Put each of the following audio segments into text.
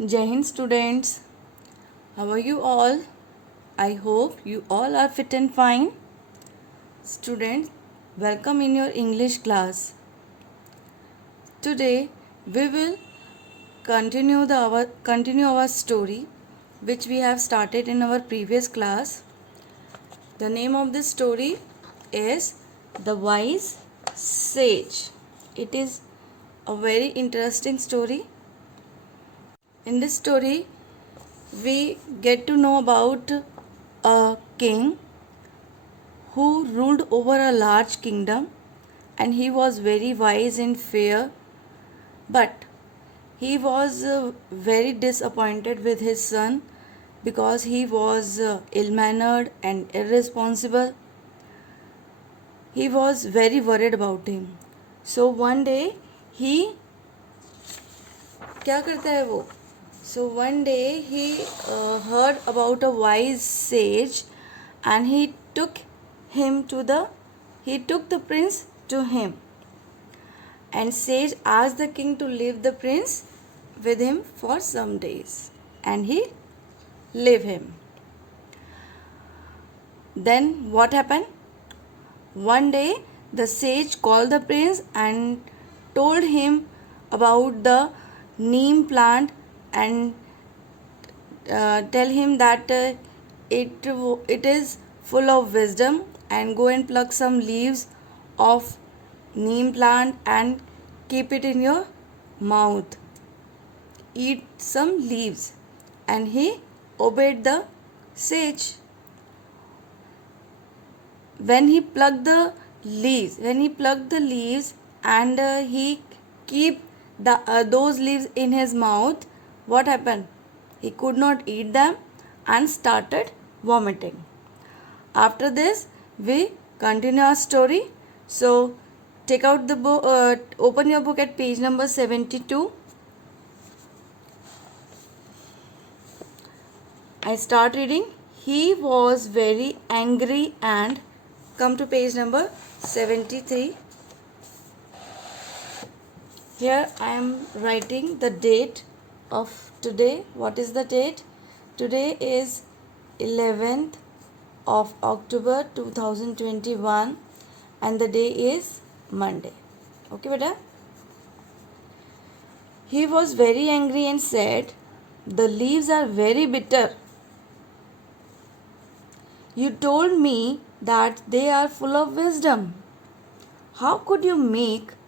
Jai Hind students, how are you all? I hope you all are fit and fine. Students, welcome in your English class. Today we will continue our story which we have started in our previous class. The name of this story is The Wise Sage. It is a very interesting story. In this story, we get to know about a king who ruled over a large kingdom, and he was very wise and fair, but he was very disappointed with his son because he was ill-mannered and irresponsible. He was very worried about him. So one day he क्या करता है वो So one day he heard about a wise sage, and he took the prince to him, and sage asked the king to leave the prince with him for some days, and he leave him. Then what happened? One day the sage called the prince and told him about the neem plant and tell him that it is full of wisdom, and go and pluck some leaves of neem plant and keep it in your mouth. Eat some leaves. And he obeyed the sage. When he plucked the leaves and he keep those leaves in his mouth, what happened? He could not eat them and started vomiting. After this, we continue our story. So, take out the book, open your book at page number 72. I start reading. He was very angry and come to page number 73. Here I am writing the date of today. What is the date? Today is 11th of October 2021 and the day is Monday. Okay, beta? He was very angry and said, "The leaves are very bitter. You told me that they are full of wisdom. How could you make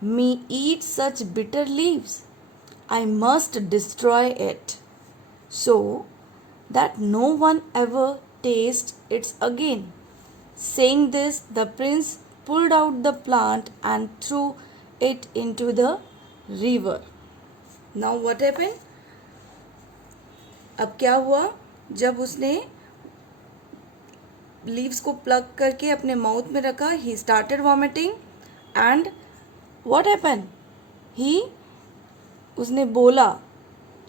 me eat such bitter leaves? I must destroy it so that no one ever tastes it again." Saying this, the prince pulled out the plant and threw it into the river. Now what happened? अब क्या हुआ? जब उसने leaves को plug करके अपने mouth में रखा, he started vomiting and what happened? उसने बोला,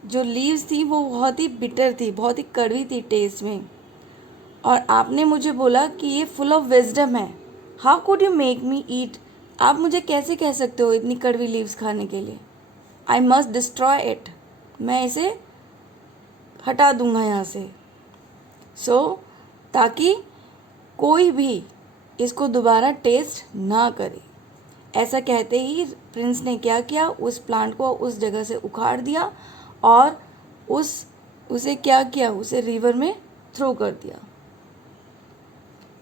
जो लीव्स थी वो बहुत ही बिटर थी, बहुत ही कड़वी थी टेस्ट में, और आपने मुझे बोला कि ये फुल ऑफ विजडम है. How could you make me eat? आप मुझे कैसे कह सकते हो इतनी कड़वी लीव्स खाने के लिए? I must destroy it. मैं इसे हटा दूंगा यहाँ से. सो ताकि कोई भी इसको दोबारा टेस्ट ना करे. ऐसा कहते ही प्रिंस ने क्या किया? उस प्लांट को उस जगह से उखाड़ दिया और उसे क्या किया? उसे रिवर में थ्रो कर दिया.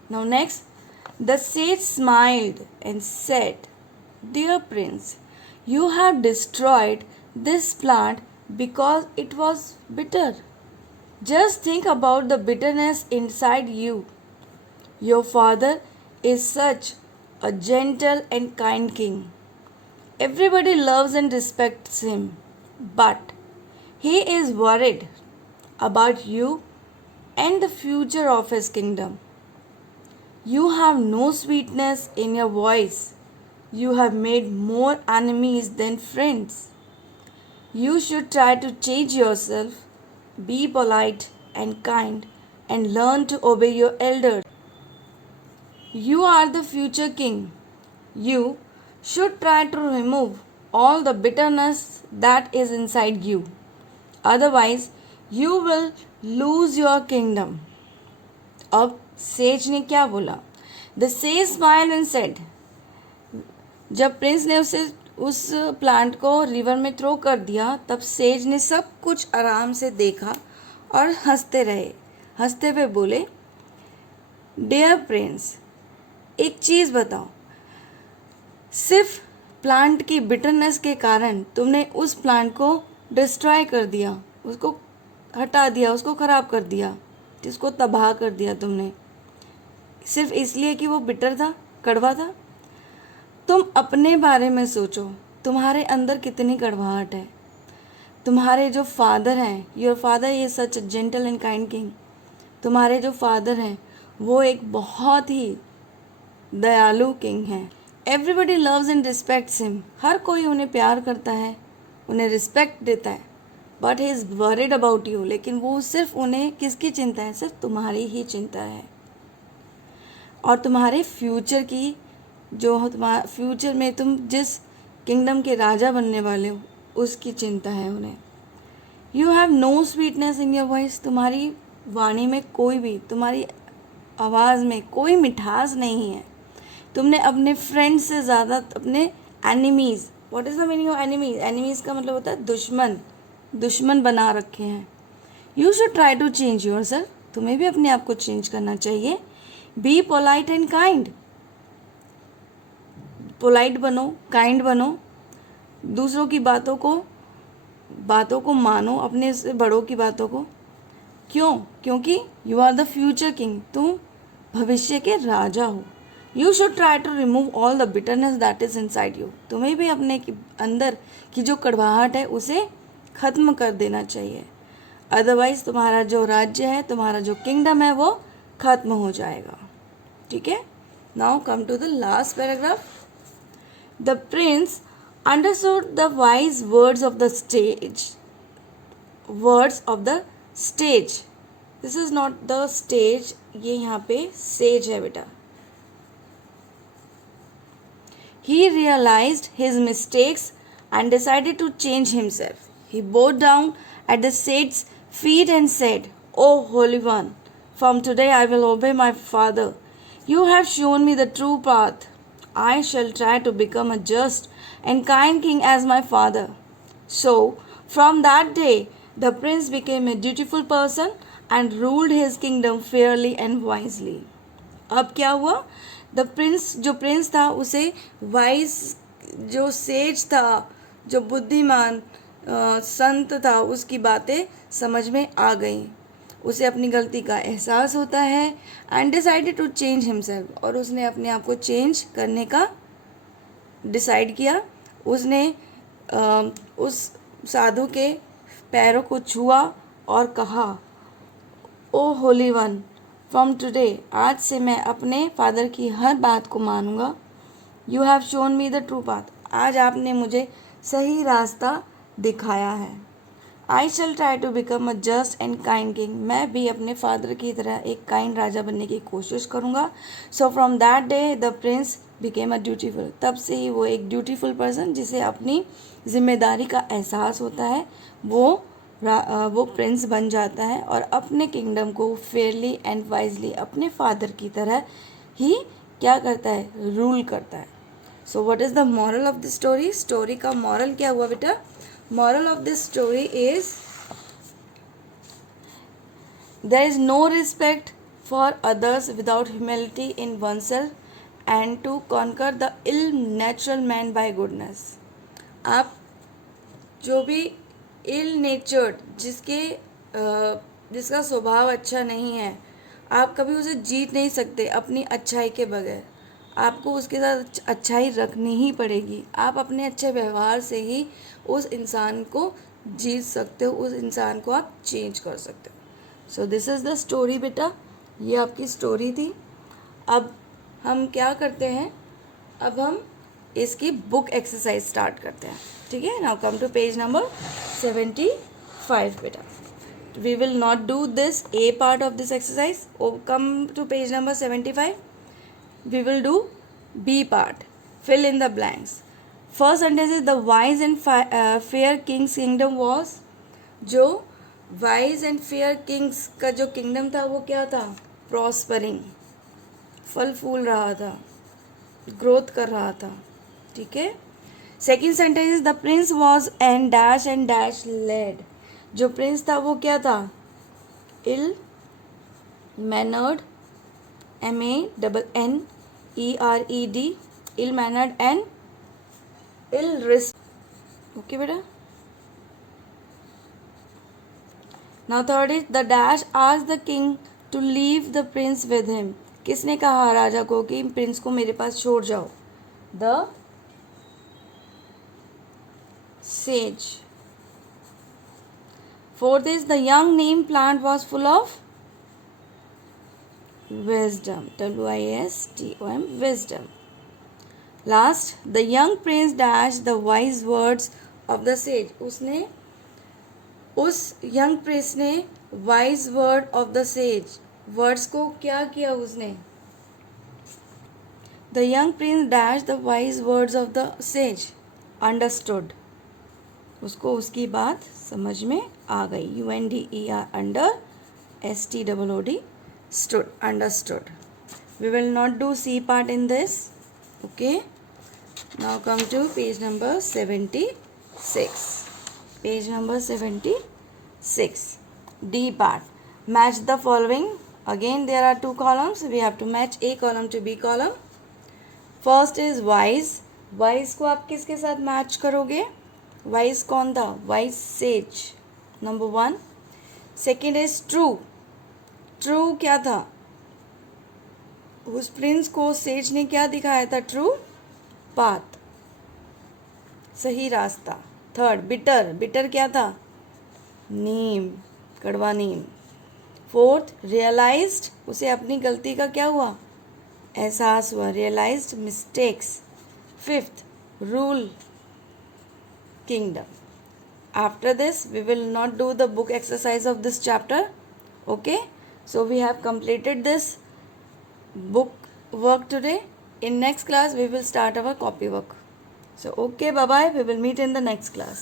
Now next, the sage smiled and said, "Dear prince, you have destroyed this plant because it was bitter. Just think about the bitterness inside you. Your father is such a gentle and kind king. Everybody loves and respects him, but he is worried about you and the future of his kingdom. You have no sweetness in your voice. You have made more enemies than friends. You should try to change yourself, be polite and kind, and learn to obey your elders. You are the future king. You should try to remove all the bitterness that is inside you. otherwise you will lose your kingdom. अब says ने क्या बोला? The sage smiled and said, जब Prince ने उस plant को river में throw कर दिया, तब सेज ने सब कुछ आराम से देखा और हंसते रहे। हंसते हुए बोले, डियर प्रिंस, एक चीज़ बताओ, सिर्फ प्लांट की बिटरनेस के कारण तुमने उस प्लांट को डिस्ट्रॉय कर दिया, उसको हटा दिया, उसको ख़राब कर दिया, जिसको तबाह कर दिया तुमने, सिर्फ इसलिए कि वो बिटर था, कड़वा था। तुम अपने बारे में सोचो, तुम्हारे अंदर कितनी कड़वाहट है। तुम्हारे जो फादर हैं, your father is such a gentle and kind king, तुम्हारे जो फादर हैं वो एक बहुत ही दयालु किंग हैं। Everybody loves and respects him, हर कोई उन्हें प्यार करता है, उन्हें रिस्पेक्ट देता है। But he is worried about you, लेकिन वो सिर्फ उन्हें किसकी चिंता है? सिर्फ तुम्हारी ही चिंता है और तुम्हारे फ्यूचर की, जो तुम्हारा फ्यूचर में तुम जिस किंगडम के राजा बनने वाले हो उसकी चिंता है उन्हें। You have no sweetness in your voice, तुम्हारी वाणी में कोई भी, तुम्हारी आवाज़ में कोई मिठास नहीं है। तुमने अपने फ्रेंड्स से ज़्यादा अपने enemies, what is the meaning of enemies? Enemies का मतलब होता है दुश्मन, दुश्मन बना रखे हैं। You should try to change yourself, तुम्हें भी अपने आप को चेंज करना चाहिए। Be polite and kind, polite बनो, काइंड बनो, दूसरों की बातों को मानो, अपने से बड़ों की बातों को। क्यों? क्योंकि you are the future king, तुम भविष्य के राजा हो। You should try to remove all the bitterness that is inside you, तुम्हें भी अपने अंदर की जो कड़वाहट है उसे ख़त्म कर देना चाहिए, अदरवाइज तुम्हारा जो राज्य है, तुम्हारा जो किंगडम है वो ख़त्म हो जाएगा। ठीक है, now come to the last paragraph. The prince understood the wise words of the stage, this is not the stage, ये यहाँ पे सेज है बेटा। He realized his mistakes and decided to change himself. He bowed down at the sage's feet and said, "O Holy One, from today I will obey my father. You have shown me the true path. I shall try to become a just and kind king as my father." So, from that day, the prince became a dutiful person and ruled his kingdom fairly and wisely. अब क्या हुआ? The Prince, जो prince था उसे wise, जो says था, जो बुद्धिमान संत था, उसकी बातें समझ में आ गई। उसे अपनी गलती का एहसास होता है and decided to change himself, और उसने अपने आप को चेंज करने का डिसाइड किया। उसने उस साधु के पैरों को छुआ और कहा, ओ होली वन, फ्रॉम टुडे, आज से मैं अपने फादर की हर बात को मानूंगा। You have shown me the true path, आज आपने मुझे सही रास्ता दिखाया है। I shall try to become a just and kind king, मैं भी अपने फादर की तरह एक काइंड राजा बनने की कोशिश करूँगा। So from that day the Prince became a dutiful, तब से ही वो एक ड्यूटीफुल पर्सन, जिसे अपनी जिम्मेदारी का एहसास होता है, वो प्रिंस बन जाता है और अपने किंगडम को फेयरली एंड वाइजली अपने फादर की तरह ही क्या करता है? रूल करता है। So what is the moral of the story? Story का मॉरल क्या हुआ बेटा? Moral of this story is there is no respect for others without humility in oneself and to conquer the ill natural man by goodness. आप जो भी इल नेचर्ड, जिसका स्वभाव अच्छा नहीं है, आप कभी उसे जीत नहीं सकते अपनी अच्छाई के बगैर। आपको उसके साथ अच्छाई रखनी ही पड़ेगी। आप अपने अच्छे व्यवहार से ही उस इंसान को जीत सकते हो, उस इंसान को आप चेंज कर सकते हो। So this is the story बेटा, ये आपकी स्टोरी थी। अब हम क्या करते हैं? अब हम इसकी बुक एक्सरसाइज स्टार्ट करते हैं। ठीक है, now come to page number 75 बेटा। We will not do this A part of this exercise. Come to page number 75, we will do B part, fill in the blanks. First sentence is the wise and fair king's kingdom was, जो wise and fair king's का जो kingdom था वो क्या था? Prospering, फल फूल रहा था, ग्रोथ कर रहा था. ठीक है. Second sentence, the prince was and dash led. जो प्रिंस था वो क्या था? Ill mannered, MANNERED, ill mannered and ill risk. Okay बेटा. Now third is the dash ask the king to leave the prince with him. किसने कहा राजा को कि प्रिंस को मेरे पास छोड़ जाओ? The sage. Fourth is the young Neem plant was full of wisdom, WISDOM, wisdom. Last, the young prince dashed the wise words of the sage. उस young Prince ने wise word of the sage, words को क्या किया उसने? The young Prince dash the wise words of the sage, understood. उसको उसकी बात समझ में आ गई. UNDER, under, STOOD, stood, understood. We will not do C part in this. Okay. Now come to page number 76. Page number 76. D part. Match the following. Again there are two columns. We have to match A column to B column. First is wise. Wise को आप किसके साथ match करोगे? Wise कौन था? Wise sage. Number 1. Second is true. True क्या था? उस प्रिंस को सेज ने क्या दिखाया था? ट्रू पाथ, सही रास्ता. Third, bitter. बिटर क्या था? नीम, कड़वा नीम. Fourth, realised. उसे अपनी गलती का क्या हुआ? एहसास हुआ. Realized mistakes. Fifth, rule kingdom. After this we will not do the book exercise of this chapter. Okay. So we have completed this book work today. In next class we will start our copy work. So okay, bye bye. We will meet in the next class.